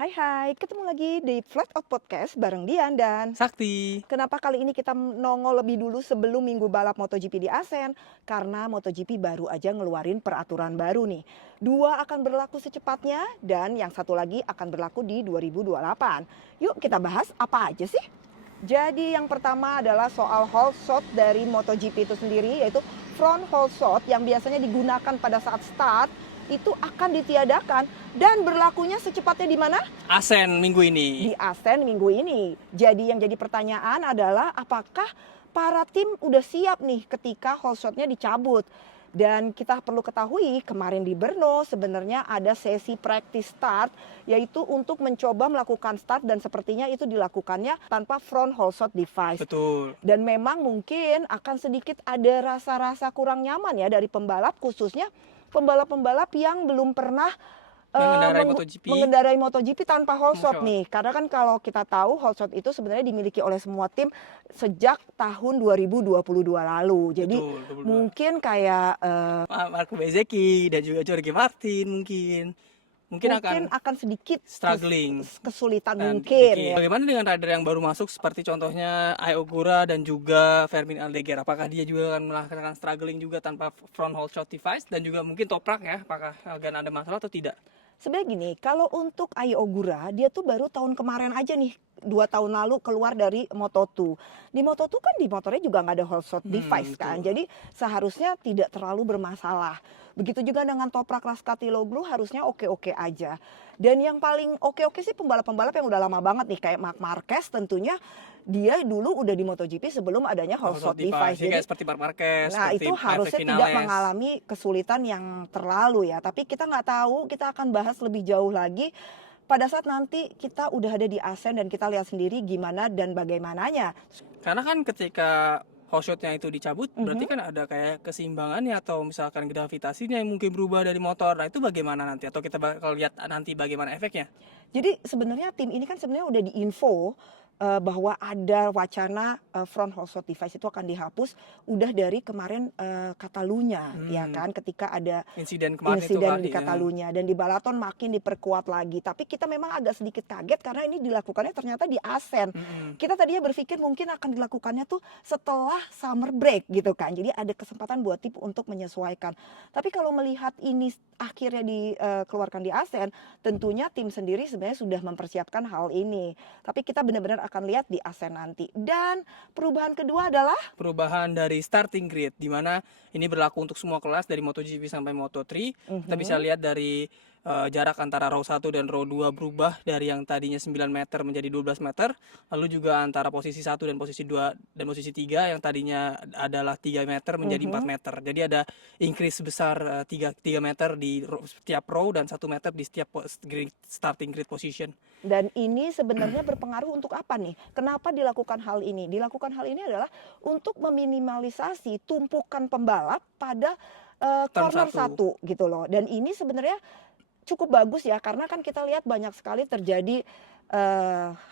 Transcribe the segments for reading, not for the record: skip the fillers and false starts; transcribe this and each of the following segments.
Hai, ketemu lagi di Flat Out Podcast bareng Dian dan Sakti. kenapa kali ini kita nongol lebih dulu sebelum minggu balap MotoGP di Asen? Karena MotoGP baru aja ngeluarin peraturan baru nih. Dua akan berlaku secepatnya dan yang satu lagi akan berlaku di 2028. Yuk kita bahas apa aja sih? Jadi yang pertama adalah soal hold shot dari MotoGP itu sendiri, yaitu front hold shot yang biasanya digunakan pada saat start itu akan ditiadakan dan berlakunya secepatnya di mana? Asen minggu ini. Di Asen minggu ini. Jadi yang jadi pertanyaan adalah apakah para tim udah siap nih ketika hold shotnya dicabut. Dan kita perlu ketahui kemarin di Brno sebenarnya ada sesi practice start yaitu untuk mencoba melakukan start dan sepertinya itu dilakukannya tanpa front hold shot device. Betul. Dan memang mungkin akan sedikit ada rasa-rasa kurang nyaman ya dari pembalap, khususnya pembalap-pembalap yang belum pernah mengendarai MotoGP tanpa hold shot nih. Karena kan kalau kita tahu hold shot itu sebenarnya dimiliki oleh semua tim sejak tahun 2022 lalu. Jadi betul. mungkin kayak Marco Bezzecchi dan juga Jorge Martin mungkin akan sedikit struggling, kesulitan mungkin ya. Bagaimana dengan rider yang baru masuk seperti contohnya Ai Ogura dan juga Fermin Aldeguer? Apakah dia juga akan melakukan struggling juga tanpa front hold shot device dan juga mungkin Toprak ya? Apakah akan ada masalah atau tidak? Sebenarnya gini, kalau untuk Ai Ogura, dia tuh baru tahun kemarin aja nih, 2 tahun lalu keluar dari Moto2. Di Moto2 kan di motornya juga nggak ada hold shot device kan, jadi seharusnya tidak terlalu bermasalah. Begitu juga dengan Toprak Razgatlioglu harusnya oke-oke aja. Dan yang paling oke-oke sih pembalap-pembalap yang udah lama banget nih, kayak Marc Marquez tentunya dia dulu udah di MotoGP sebelum adanya hold shot device. Jadi kayak seperti Marc Marquez, nah itu harusnya tidak mengalami kesulitan yang terlalu ya. Tapi kita nggak tahu, kita akan bahas lebih jauh lagi pada saat nanti kita udah ada di Asen dan kita lihat sendiri gimana dan bagaimananya. Karena kan ketika hold shotnya itu dicabut, berarti kan ada kayak keseimbangannya atau misalkan gravitasinya yang mungkin berubah dari motor. Nah itu bagaimana nanti? Atau kita bakal lihat nanti bagaimana efeknya? Jadi sebenarnya tim ini kan sebenarnya udah diinfo bahwa ada wacana front hold shot device itu akan dihapus udah dari kemarin Catalunya ya kan, ketika ada insiden di Catalunya dan di Balaton makin diperkuat lagi. Tapi kita memang agak sedikit kaget karena ini dilakukannya ternyata di Asen. Kita tadinya berpikir mungkin akan dilakukannya tuh setelah summer break gitu kan. Jadi ada kesempatan buat tim untuk menyesuaikan. Tapi kalau melihat ini akhirnya dikeluarkan di Asen, tentunya tim sendiri sebenarnya sudah mempersiapkan hal ini. Tapi kita benar-benar akan lihat di Asen nanti. Dan perubahan kedua adalah perubahan dari starting grid, di mana ini berlaku untuk semua kelas dari MotoGP sampai Moto3. Kita bisa lihat dari jarak antara row 1 dan row 2 berubah dari yang tadinya 9 meter menjadi 12 meter. Lalu juga antara posisi 1 dan posisi 2 dan posisi 3 yang tadinya adalah 3 meter menjadi 4 meter. Jadi ada increase sebesar 3 meter di setiap row dan 1 meter di setiap starting grid position. Dan ini sebenarnya berpengaruh untuk apa nih? Kenapa dilakukan hal ini? Dilakukan hal ini adalah untuk meminimalisasi tumpukan pembalap pada corner 1 gitu loh. Dan ini sebenarnya cukup bagus ya, karena kan kita lihat banyak sekali terjadi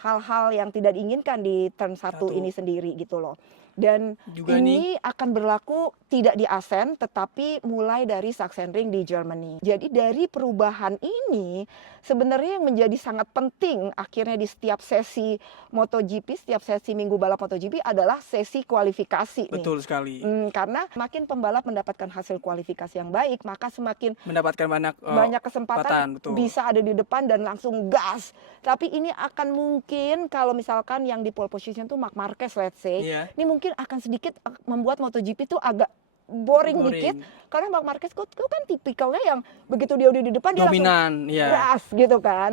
hal-hal yang tidak diinginkan di turn 1 ini sendiri gitu loh. Dan juga ini akan berlaku tidak di Asen tetapi mulai dari Sachsenring di Germany. Jadi dari perubahan ini sebenarnya yang menjadi sangat penting akhirnya di setiap sesi MotoGP, setiap sesi minggu balap MotoGP adalah sesi kualifikasi nih. Betul sekali. Karena makin pembalap mendapatkan hasil kualifikasi yang baik, maka semakin mendapatkan banyak kesempatan bisa ada di depan dan langsung gas. Tapi ini akan mungkin kalau misalkan yang di pole position tuh Marc Marquez let's say, ini mungkin akan sedikit membuat MotoGP itu agak boring dikit, karena Marc Marquez itu kan tipikalnya yang begitu dia udah di depan dominan, dia langsung gas gitu kan.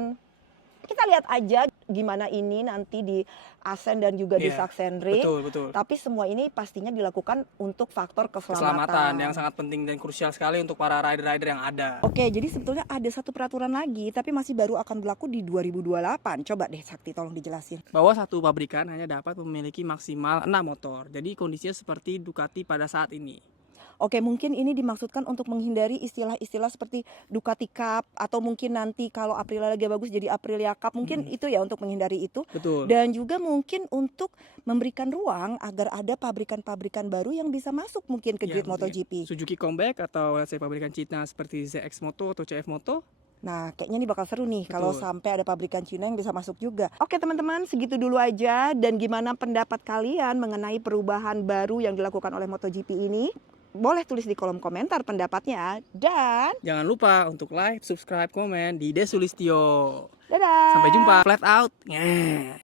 Kita lihat aja gimana ini nanti di Asen dan juga di Sachsenring. Betul. Tapi semua ini pastinya dilakukan untuk faktor keselamatan yang sangat penting dan krusial sekali untuk para rider-rider yang ada. Oke, jadi sebetulnya ada satu peraturan lagi, tapi masih baru akan berlaku di 2028. Coba deh Sakti tolong dijelasin. Bahwa satu pabrikan hanya dapat memiliki maksimal 6 motor. Jadi kondisinya seperti Ducati pada saat ini. Oke, mungkin ini dimaksudkan untuk menghindari istilah-istilah seperti Ducati Cup atau mungkin nanti kalau Aprilia lagi bagus jadi Aprilia Cup, mungkin itu ya untuk menghindari itu. Betul. Dan juga mungkin untuk memberikan ruang agar ada pabrikan-pabrikan baru yang bisa masuk mungkin ke grid MotoGP. Suzuki comeback atau pabrikan Cina seperti ZX Moto atau CF Moto. Nah, kayaknya ini bakal seru nih kalau Betul. sampai ada pabrikan Cina yang bisa masuk juga. Oke teman-teman, segitu dulu aja. Dan gimana pendapat kalian mengenai perubahan baru yang dilakukan oleh MotoGP ini? Boleh tulis di kolom komentar pendapatnya. Dan Jangan lupa untuk like, subscribe, komen di Desulistio. dadah! Sampai jumpa. Flat out. Nyeh.